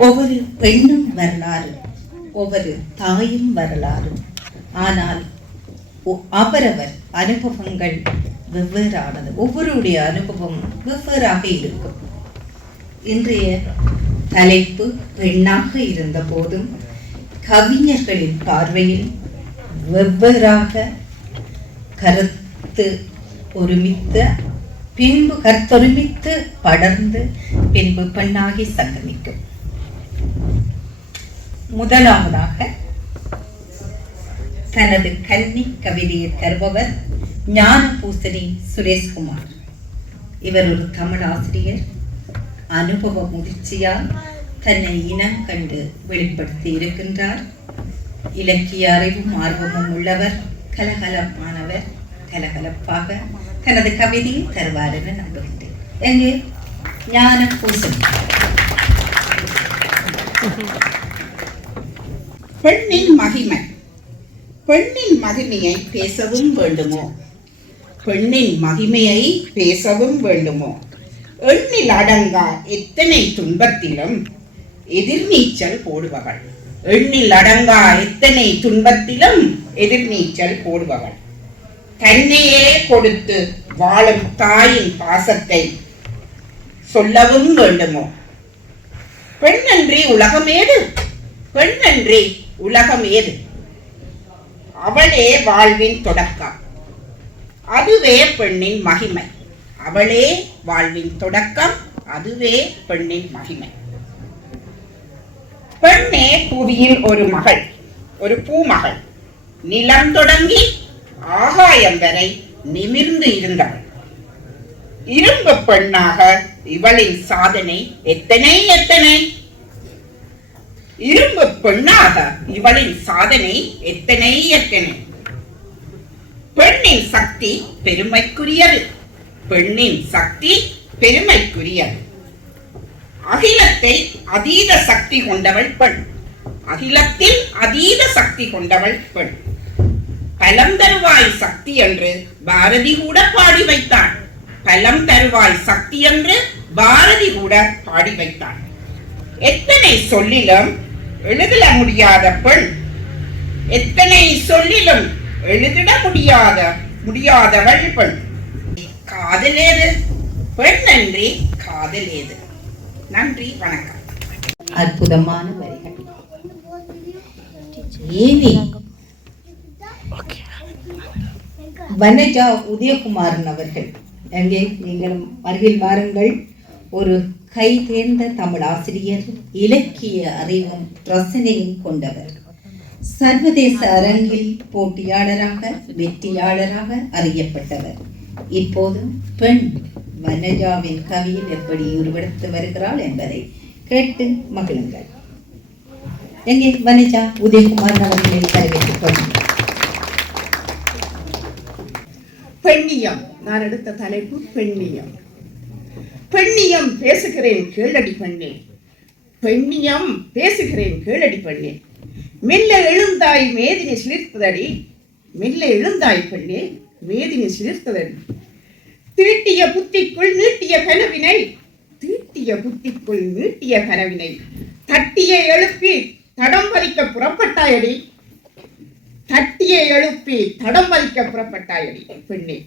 ஒவ்வொரு பெண்ணும் வரலாறு ஒவ்வொரு தாயும் வரலாறு. ஆனால் ஒ- அவரவர் அனுபவங்கள் வெவ்வேறானது. ஒவ்வொருடைய அனுபவம் வெவ்வேறாக இருக்கும். இன்றைய தலைப்பு பெண்ணாக இருந்த போதும் கவிஞர்களின் பார்வையில் வெவ்வேறாக கருத்து ஒருமித்த பின்பு கருத்தொருமித்து படர்ந்து பின்பு பெண்ணாகி சங்கமிக்கும். முதலாவதாக தனது கல்வி கவிதையை தருபவர் ஞானபூசணி சுரேஷ்குமார். இவர் ஒரு தமிழ் ஆசிரியர். அனுபவ முதிர்ச்சியால் தன்னை இனம் கண்டு வெளிப்படுத்தி இருக்கின்றார். இலக்கிய அறிவும் ஆர்வமும் உள்ளவர். கலகலப்பானவர். கலகலப்பாக தனது கவிதையை தருவார் என நம்புகின்றேன். எங்கே? ஞான பூசணி பெண்ணின் மகிமை. பெண்ணின் மகிமையை பேசவும் வேண்டுமோ? பெண்ணின் மகிமையை பேசவும் வேண்டுமோ? எண்ணில் அடங்கா எத்தனை துன்பத்திலும் எதிர்நீச்சல் போடுபவள். எண்ணில் அடங்கா எத்தனை துன்பத்திலும் எதிர்நீச்சல் போடுபவள். தன்னையே கொடுத்து வாழும் தாயின் பாசத்தை சொல்லவும் வேண்டுமோ? பெண்ணன்றி உலகமேடு. பெண்ணன்றி உலகம் ஏது? அவளே வாழ்வின் தொடக்கம். அதுவே பெண்ணின் மகிமை. அவளே வாழ்வின் தொடக்கம் அதுவே பெண்ணின் மகிமை. பெண்ணே புவியில் ஒரு மகள் ஒரு பூமகள். நிலம் தொடங்கி ஆகாயம் வரை நிமிர்ந்து இருந்தவள். இரும்பு பெண்ணாக இவளின் சாதனை எத்தனை எத்தனை? இரும்பு பெண்ணாக இவளின் சாதனை எத்தனை எத்தனை பெண்ணின் சக்தி பெருமைக்குரியது. பெண்ணின் சக்தி பெருமைக்குரியது. அகிலத்தை அதீத சக்தி கொண்டவள் பெண். அகிலத்தில் அதீத சக்தி கொண்டவள் பெண். பலம் தருவாய் சக்தி என்று பாரதி கூட பாடி வைத்தாள். பலம் தருவாய் சக்தி என்று பாரதி கூட பாடி வைத்தாள். எத்தனை சொல்லிலும் எழுதிட முடியாத பெண். எத்தனை சொல்லிலும் எழுதிட முடியாத முடியாதவள் பெண். காதலேது பெண் நன்றி காதலேது. நன்றி வணக்கம். அற்புதமான வரிகள். ஏனி வனஜா உதயகுமாரன் அவர்கள். எங்கே? நீங்களும் அருகில் வாருங்கள். ஒரு கைதேர்ந்த தமிழ் ஆசிரியர் இலக்கிய அறிவும் ரசனையும் கொண்டவர். சர்வதேச அரங்கில் போட்டியாளராக வெற்றியாளராக அறியப்பட்டவர். இப்போது பெண் வனஜாவின் கவியில் எப்படி உருவெடுத்து வருகிறாள் என்பதை கேட்டு மகிழுங்கள். எங்கே வனஜா? உதயகுமார் அவர்களை வரவேற்றுக் கொள்ளுங்கள். பெண்ணியம். நான் எடுத்த தலைப்பு பெண்ணியம். பெண்ணியம் பேசுகிறேன் கேளடி பெண்ணே. பெண்ணியம் பேசுகிறேன் கேளடி பெண்ணே. மெல்ல எழுந்தாய் மேதினி சிலிர்த்ததடி. மெல்ல எழுந்தாய் பெண்ணே மேதினி சிலிர்த்ததடி. தீட்டிய புத்திக்குள் நீட்டிய கனவினை. தீட்டிய புத்திக்குள் நீட்டிய கனவினை. தட்டிய எழுப்பி தடம் வலிக்க புறப்பட்டாயடி. தட்டிய எழுப்பி தடம் வலிக்க புறப்பட்டாயடி பெண்ணே.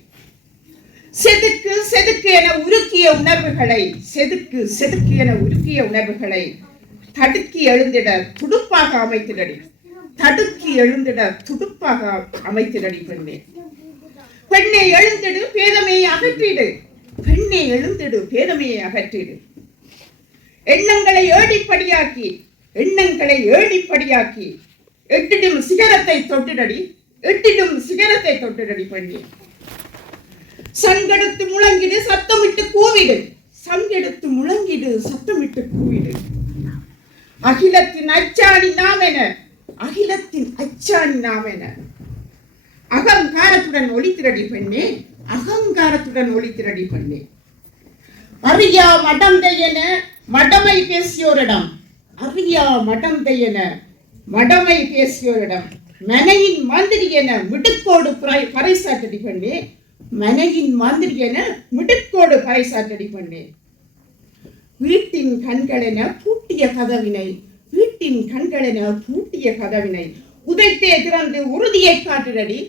செதுக்கு செதுக்கு என உருக்கிய உணர்வுகளை செதுக்கு செதுக்கு என உருக்கிய உணர்வுகளை தடுக்கி எழுந்திட துடுப்பாக அமைத்திடடி. தடுக்கி எழுந்திட துடுப்பாக அமைத்திடடி பெண்ணே. பெண்ணை எழுந்திடு பேதமையை அகற்றிடு. பெண்ணை எழுந்திடு பேதமையை அகற்றிடு. எண்ணங்களை ஏடிப்படியாக்கி எண்ணங்களை ஏடிப்படியாக்கி எட்டிடும் சிகரத்தை தொட்டுடடி எட்டிடும் சிகரத்தை தொட்டுடடி பெண்ணே. சங்கெடுத்து முழங்கிடு சத்தமிட்டு கூவிடு. சங்கெடுத்து முழங்கிடு சத்தமிட்டு கூவிடு. அகிலத்தின் அச்சாணி நாம் என அகிலத்தின் அச்சாணி நாம் என. அகங்காரத்துடன் ஒளித்திரடி பெண்ணே அகங்காரத்துடன் ஒளித்திரடி பெண்ணே. அறியா மடந்தை என மடமை பேசியோரிடம். அறியா மடந்தை என மடமை பேசியோரிடம். மனையின் மந்திரி என விடுக்கோடு பறை- பறைசாற்றடி பெண்ணே மனையின் மாதிரி என மிடுக்கோடு பறைசாற்றடி பண்ணேன். வீட்டின் கண்களென பூட்டிய கதவினை வீட்டின் கண்களென பூட்டிய கதவினை உதைத்தே திறந்து உறுதியை காட்டிடடி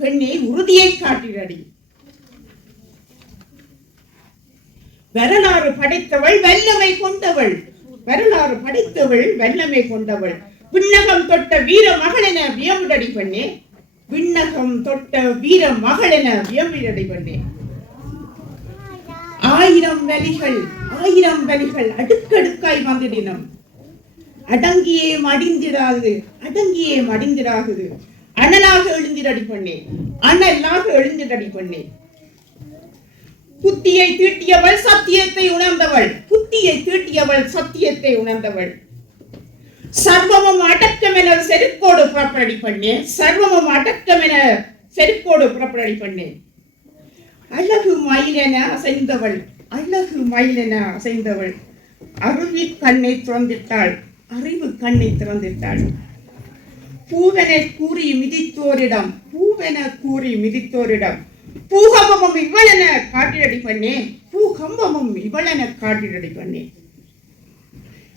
பெண்ணே உறுதியை காட்டிடடி வரலாறு படைத்தவள் வல்லமை கொண்டவள். வரலாறு படைத்தவள் வல்லமை கொண்டவள். விண்ணகம் தொட்ட வீர மகளென வியமுடடி பெண்ணே விண்ணகம் தொட்ட வீர மகளென வியமிடடி பண்ணேன் ஆயிரம் வலிகள் ஆயிரம் வலிகள் அடுக்கடுக்காய் வந்திடினம். அடங்கியே மடிந்திடாது அடங்கியே மடிந்திராகுது. அனலாக எழுந்திரடி பண்ணேன் அனலாக எழுந்திரடி பண்ணேன் புத்தியை தீட்டியவள் சத்தியத்தை உணர்ந்தவள் புத்தியை தீட்டியவள் சத்தியத்தை உணர்ந்தவள். சர்வமும் அடக்கமென செருக்கோடு புறப்படி பண்ணே. சர்வமும் அடக்கமென செருக்கோடு புறப்படி பண்ணே. அழகு மயிலென அசைந்தவள் அழகு மயிலென அசைந்தவள். அருவி கண்ணை திறந்திட்டாள் அறிவு கண்ணை திறந்திட்டாள். பூவென கூறி மிதித்தோரிடம் பூவென கூறி மிதித்தோரிடம். பூகம்பமும் இவளென காட்டிடடி பண்ணே. பூகம்பமும் இவளென காட்டிலடி பண்ணே.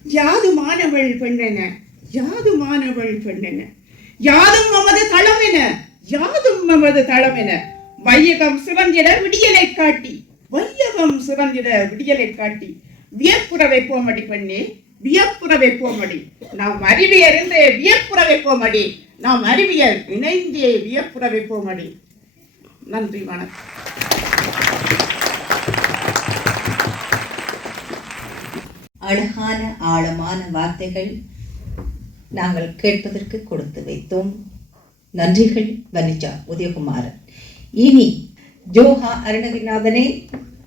யாது மாணவள் பெண்ணென யாது மாணவள் பெண்ணென. யாதும் மமது என யாதும் மமது என வையகம் சிறந்திட விடியலை காட்டி வையகம் சிறந்திட விடியலை காட்டி. வியப்புற வைப்போமடி பெண்ணே வியப்புற வைப்போமடி நாம் அறிவியறிந்து வியப்புற வைப்போமடி நாம் அறிவியல் இணைந்தே வியப்புற வைப்போமடி நன்றி வணக்கம். அழகான ஆழமான வார்த்தைகள் நாங்கள் கேட்பதற்கு கொடுத்து வைத்தோம். நன்றிகள் வனிஜா உதயகுமாரன். இனி ஜோஹா அருணகிரிநாதனை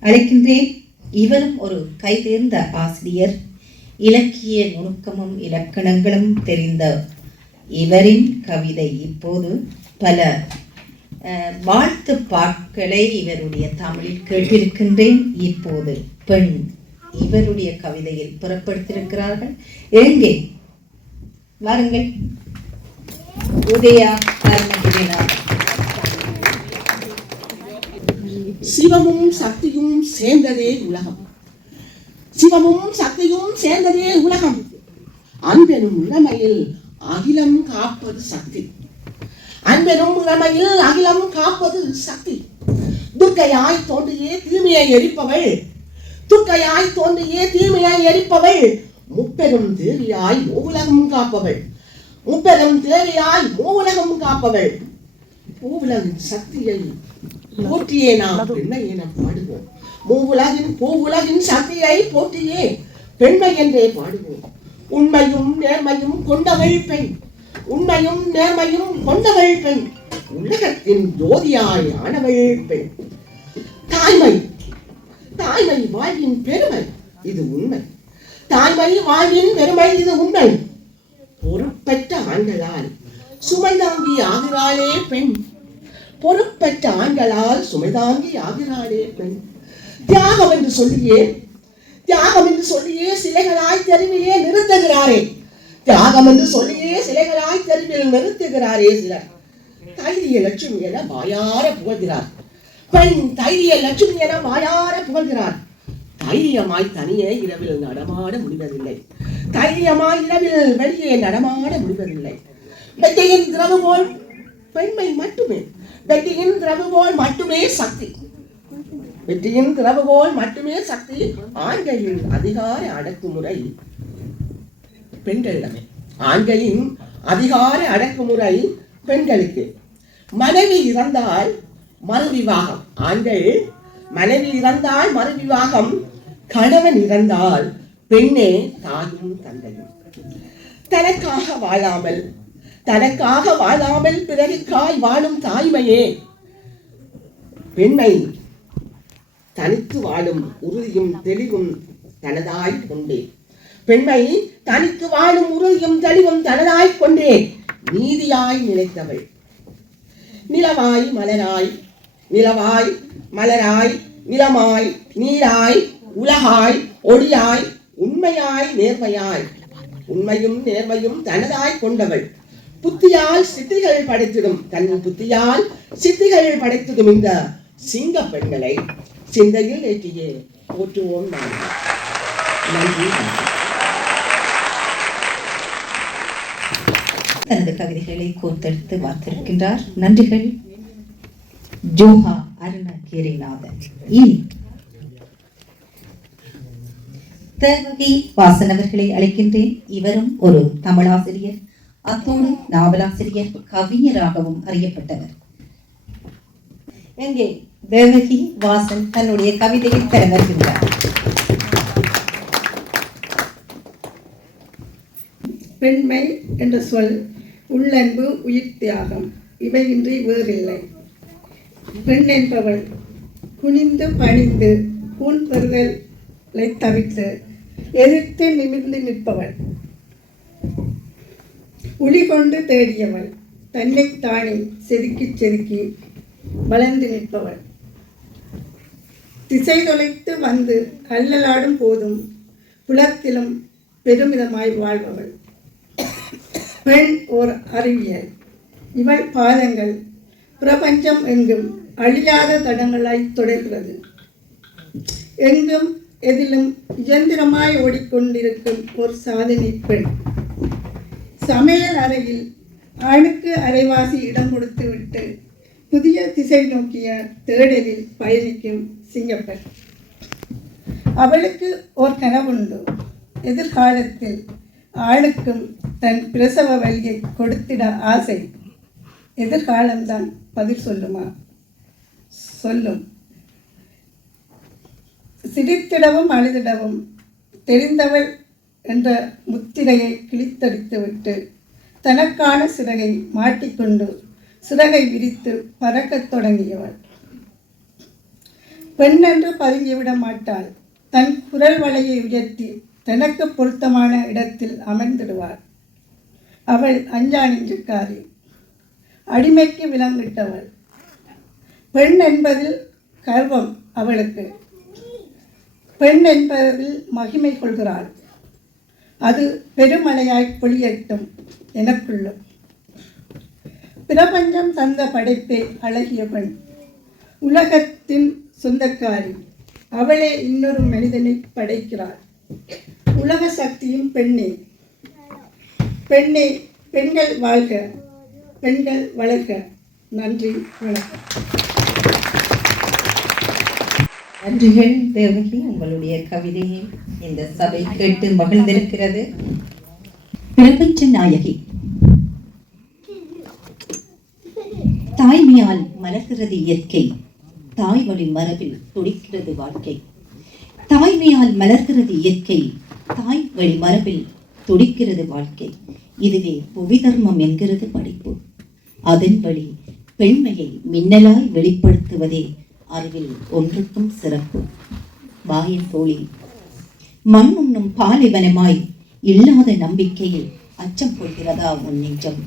அழைக்கின்றேன். இவரும் ஒரு கைதேர்ந்த ஆசிரியர். இலக்கிய நுணுக்கமும் இலக்கணங்களும் தெரிந்த இவரின் கவிதை இப்போது பல வாழ்த்து பாட்களை இவருடைய தமிழில் கேட்டிருக்கின்றேன். இப்போது பெண் இவருடைய கவிதையில் புறப்படுத்தியிருக்கிறார்கள். எங்கே வாருங்கள். உதயா சிவமும் சக்தியும் சேர்ந்ததே உலகம். சிவமும் சக்தியும் சேர்ந்ததே உலகம். அன்பெனும் உடமையில் அகிலம் காப்பது சக்தி. அன்பெனும் உடமையில் அகிலம் காப்பது சக்தி. துர்க்கையாய் தோன்றியே தீமையை எரிப்பவள் துர்க்கையாய் தோன்றியே தீமையாய் எரிப்பவள். முப்பெரும் தேவியாய் மூவுலகம் காப்பவள். முப்பெரும் தேவியாய் மூவுலகம் காப்பவள். பூவுலகின் சக்தியை போற்றியே நாம் பெண்மை என பாடுவோம். மூவுலகின் பூவுலகின் சக்தியை போற்றியே பெண்மை என்றே பாடுவோம். உண்மையும் நேர்மையும் கொண்டவள் பெண். உண்மையும் நேர்மையும் கொண்டவள் பெண். உலகத்தின் ஜோதியாய் ஆனவள் பெண். தாய்மை தாய்மை வாழ்வின் பெருமை இது உண்மை. தாய்மை வாழ்வின் பெருமை இது உண்மை. பொறுப்பற்ற ஆண்களால் சுமைதாங்கி ஆகிறாளே பெண். பொறுப்பற்ற ஆண்களால் சுமைதாங்கி ஆகிறாளே பெண். தியாகம் என்று சொல்லியே தியாகம் என்று சொல்லியே சிலைகளாய் தெருவிலே நிறுத்துகிறாரே. தியாகம் என்று சொல்லியே சிலைகளாய் தெருவில் நிறுத்துகிறாரே சிலர். தைரிய லட்சுமி என வாயார புகழ்கிறார். பெண் தைரிய லட்சுமி என வாயார புகழ்கிறார். தைரியமாய் தனியே இரவில் நடமாட முடிவதில்லை. தைரியமாய் இரவில் வெளியே நடமாட முடிவதில்லை. வெட்டியின் திரவுகோல் பெண்மை மட்டுமே. வெட்டியின் திரவுகோல் மட்டுமே சக்தி. வெற்றியின் திறவுகோல் மட்டுமே சக்தி. ஆண்களின் அதிகார அடக்குமுறை பெண்களிடமே. ஆண்களின் அதிகார அடக்குமுறை பெண்களுக்கு. மனைவி இறந்தால் மறுவிவாகம். ஆண்கள் மனைவி இறந்தால் மறுவிவாகம் கணவன் இறந்தால் பெண்ணே தாயும் தந்தையும். தனக்காக வாழாமல் தனக்காக வாழாமல் பிறருக்காய் வாழும் தாய்மையே. பெண்ணை தனித்து வாழும் உறுதியும் தெளிவும் தனதாய் கொண்டே. பெண்மை தனித்து வாழும் உறுதியும் தெளிவும் தனதாய் கொண்டே. நீதியாய் நிலைத்தவள். நிலவாய் மலராய் நிலவாய் மலராய் நிலமாய் நீராய் உலகாய் ஒளியாய் உண்மையாய் நேர்மையாய். உண்மையும் நேர்மையும் தனதாய் கொண்டவள். புத்தியால் சித்திகள் படைத்ததும் தன் புத்தியால் சித்திகள் படைத்ததும் இந்த சிங்க பெண்களை சிந்தையில் ஏற்றியே போற்றுவோம் நன்றி. தனது கவிதைகளை கோர்த்தெடுத்து வாத்திருக்கின்றார் நன்றிகள். ஜோஹா அருணகிரிநாதன் இனி தேவகி வாசன் அவர்களை அழைக்கின்றேன். இவரும் ஒரு தமிழாசிரியர். அத்தோடு நாவலாசிரியர் கவிஞராகவும் அறியப்பட்டவர். எங்கே? தேவகி வாசன் தன்னுடைய கவிதையை தர பெண்மை என்ற சொல் உள்ளன்பு உயிர் தியாகம். இவையின்றி வேறில்லை. பெண் என்பவள் குனிந்து பணிந்து கூன் பெறுதலை தவிர்த்து எதிர்த்து நிமிர்ந்து நிற்பவள். உளி கொண்டு தேடியவள் தன்னை தானே செதுக்கி செதுக்கி வளர்ந்து நிற்பவள். திசை தொலைத்து வந்து கல்லலாடும் போதும் புலத்திலும் பெருமிதமாய் வாழ்பவள். பெண் ஓர் அறிவியல். இவள் பாதங்கள் பிரபஞ்சம் எங்கும் அழியாத தடங்களாய் தொடர்கிறது. எங்கும் எதிலும் இயந்திரமாய் ஓடிக்கொண்டிருக்கும் ஒரு சாதனை பெண். சமையல் அறையில் ஆணுக்கு அரைவாசி இடம் கொடுத்துவிட்டு புதிய திசை நோக்கிய தேடலில் பயணிக்கும் சிங்கப்பெண். அவளுக்கு ஓர் கனவுண்டு. எதிர்காலத்தில் ஆணுக்கும் தன் பிரசவ வழியை கொடுத்திட ஆசை. எதிர்காலம்தான் பதில் சொல்லுமா? சொல்லும். சிரித்திடவும் அழுதிடவும் தெரிந்தவள் என்ற முத்திரையை கிழித்தடித்துவிட்டு தனக்கான சிறகை மாட்டிக்கொண்டு சிறகை விரித்து பறக்கத் தொடங்கியவள். பெண்ணென்று பதுங்கிவிட மாட்டாள். தன் குரல் வலையை உயர்த்தி தனக்கு பொருத்தமான இடத்தில் அமர்ந்திடுவாள். அவள் அஞ்சானிஞ்சுக்காரி அடிமைக்கு விலங்கிட்டவள். பெண் என்பதில் கர்வம் அவளுக்கு. பெண் என்பதில் மகிமை கொள்கிறாள். அது பெருமழையாய் பொழியட்டும் எனக்குள்ளும் பிரபஞ்சம் தந்த படைப்பே அழகிய பெண். உலகத்தின் சொந்தக்காரி. அவளே இன்னொரு மனிதனை படைக்கிறாள். உலக சக்தியும் பெண்ணே. பெண்ணே பெண்கள் வாழ்க. பெண்கள் வளர்க. நன்றி வணக்கம். நன்றிகள் தேவகி உங்களுடைய கவிதையை இந்த சபை கேட்டு மகிழ்ந்திருக்கிறது. பிரபஞ்ச நாயகி. தாய்மையால் மலர்கிறது இயற்கை. தாய் வழி மரபில் துடிக்கிறது வாழ்க்கை. தாய்மையால் மலர்கிறது இயற்கை. தாய் வழி மரபில் துடிக்கிறது வாழ்க்கை. இதுவே புவி தர்மம் என்கிறது படிப்பு. அதன் வழி பெண்மையை மின்னலாய் வெளிப்படுத்துவதே அறிவில் ஒன்றுக்கும் சிறப்பு. வாயின் தோழி மண் உண்ணும் பாலைவனமாய் இல்லாத நம்பிக்கையில் அச்சம் கொள்கிறதா உன் நெஞ்சம்?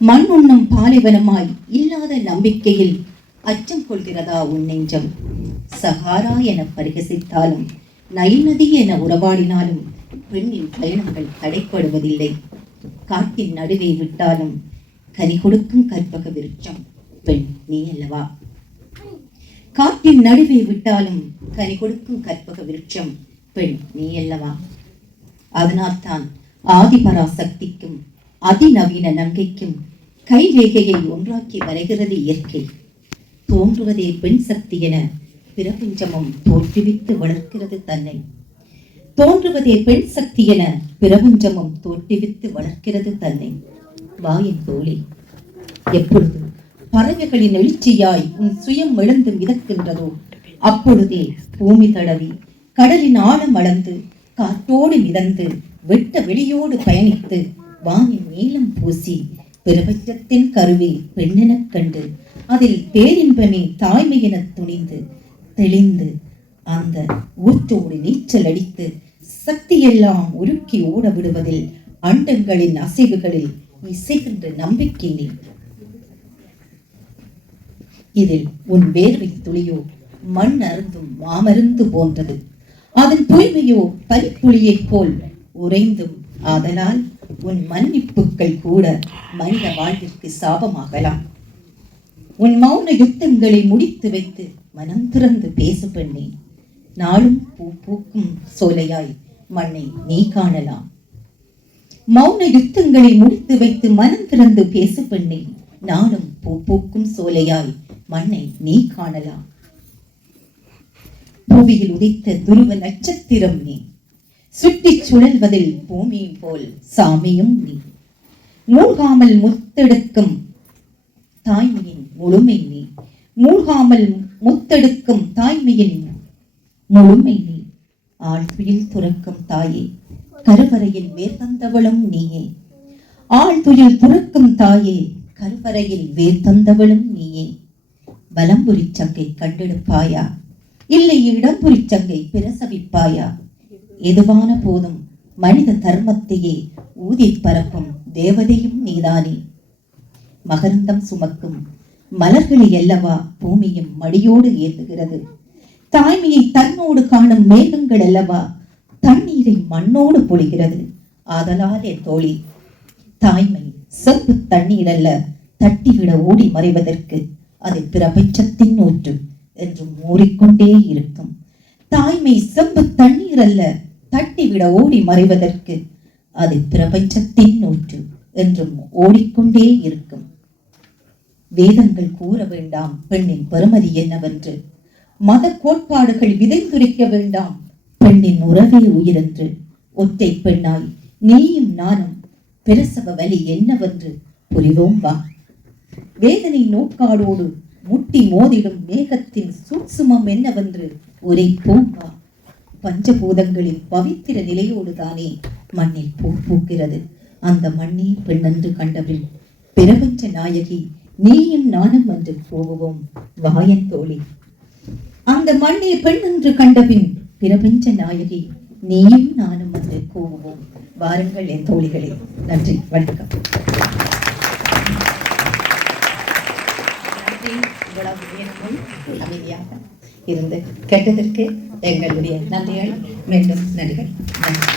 மண் உண்ணும் பாலைவனமாய் இல்லாத நம்பிக்கையில் அச்சம் கொள்கிறதா உன் நெஞ்சம்? சகாரா என பரிகசித்தாலும் நைல் நதி என உறவாடினாலும் பெண்ணின் பயணங்கள் தடைப்படுவதில்லை. காட்டின் நடுவே விட்டாலும் கனி கொடுக்கும் கற்பக விருட்சம் பெண் நீ அல்லவா? காட்டின் நடுவே விட்டாலும் கனி கொடுக்கும் கற்பக விருட்சம் பெண் நீ அல்லவா? அதனால்தான் ஆதிபராசக்திக்கும் அதிநவீன நங்கைக்கும் கைரேகையை ஒன்றாக்கி வரைகிறது இயற்கை. தோன்றுவதே பெண் சக்தி என பிரபஞ்சமும் தோற்றுவித்து வளர்க்கிறது தன்னை. தோன்றுவதே பெண் சக்தி என பிரபஞ்சமும் தோற்றுவித்து வளர்க்கிறது தன்னை. வாயின் தோழி எப்பொழுதும் பறவைகளின் எழுச்சியாய் உன் சுயம் எழுந்து மிதக்கின்றதோ? அப்பொழுதே பூமி தடவி கடலின் ஆழம் அளந்து காற்றோடு மிதந்து வெட்ட வெளியோடு பயணித்து வானின் நீளம் பூசி பிரபஞ்சத்தின் கருவி பெண்ணெனக் கண்டு அதில் பேரின்பமே தாய்மை துணிந்து தெளிந்து அந்த ஊற்றோடு நீச்சல் அடித்து சக்தியெல்லாம் உருக்கி ஓட விடுவதில் அண்டங்களின் அசைவுகளில் இசைகின்ற நம்பிக்கை நீ இதில் உன் வேர்வை துளியோ மண் அருந்தும் மாமருந்து போன்றது. அதன் தூய்மையோ பனிப்புளியைப் போல் உறைந்தும் ஆதலால் உன் மன்னிப்புக்கள் கூட மனித வாழ்விற்கு சாபமாகலாம். உன் மௌன யுத்தங்களை முடித்து வைத்து மனம் திறந்து பேசு பெண்ணே. நாளும் பூ பூக்கும் சோலையாய் மண்ணை நீ காணலாம். மௌன யுத்தங்களை முடித்து வைத்து மனம் திறந்து பேசு பெண்ணே. நானும் பூ பூக்கும் சோலையாய் மண்ணை நீ காணலாம். பூமியில் உதித்த துருவ நட்சத்திரம் நீ. சுற்றிச் சுழல்வதில் பூமி போல் சாமியும் நீ. மூழ்காமல் முத்தெடுக்கும் தாய்மையின் முழுமை நீ. மூழ்காமல் முத்தெடுக்கும் தாய்மையின் முழுமை நீ. ஆழ்துயில் துறக்கும் தாயே கருவறையில் வேர் தந்தவளும் நீயே. ஆழ்துயில் துறக்கும் தாயே கருவறையில் வேர் தந்தவளும் நீயே. வலம்புரி சங்கை கண்டெடுப்பாயா? இல்லை இடம்புரி சங்கை பிரசவிப்பாயா? எதுவான போதும் மனித தர்மத்தையே ஊதிப் பரப்பும் தேவதையும் நீதானே. மகரந்தம் சுமக்கும் மலர்களை அல்லவா பூமியும் மடியோடு ஏந்துகிறது? தாய்மையை தன்னோடு காணும் மேகங்கள் அல்லவா தண்ணீரை மண்ணோடு பொழிகிறது? ஆதலாலே தோழி தாய்மை செப்பு தண்ணீர் அல்ல தட்டிவிட ஓடி மறைவதற்கு அது பிரபஞ்சத்தின் ஊற்று என்று மூறிக்கொண்டே இருக்கும். தாய்மை செம்பு தண்ணீர் அல்ல தட்டிவிட ஓடி மறைவதற்கு அது பிரபஞ்சத்தின் ஊற்று என்றும் ஓடிக்கொண்டே இருக்கும். வேதங்கள் கூற வேண்டாம் பெண்ணின் பெருமதி என்னவென்று. மத கோட்பாடுகள் விதைந்துரைக்க வேண்டாம் பெண்ணின் உறவே உயிரென்று. ஒற்றை பெண்ணாய் நீயும் நானும் பிரசவ வலி என்னவென்று புரிவோம் வா. வேதனை நோக்காடோடு முட்டி மோதிடும் மேகத்தின் சூட்சுமம் என்னவென்று ஒரே பூங்கா பஞ்சபூதங்களின் பவித்திர நிலையோடு தானே மண்ணில் பூ பூக்கிறது. அந்த மண்ணே பெண்ணென்று கண்டவில் பிரபஞ்ச நாயகி நீயும் நானும் என்று போவோம் வாயன் தோழி. அந்த மண்ணே பெண் என்று கண்டபின் பிரபஞ்ச நாயகி நீயும் நானும் என்று கூவுவோம் வாருங்கள் என் தோழிகளே நன்றி வணக்கம். இவ்வளவு நேரமும் அமைதியாக இருந்து கேட்டதற்கு எங்களுடைய நன்றிகள். மீண்டும் நன்றிகள் நன்றி.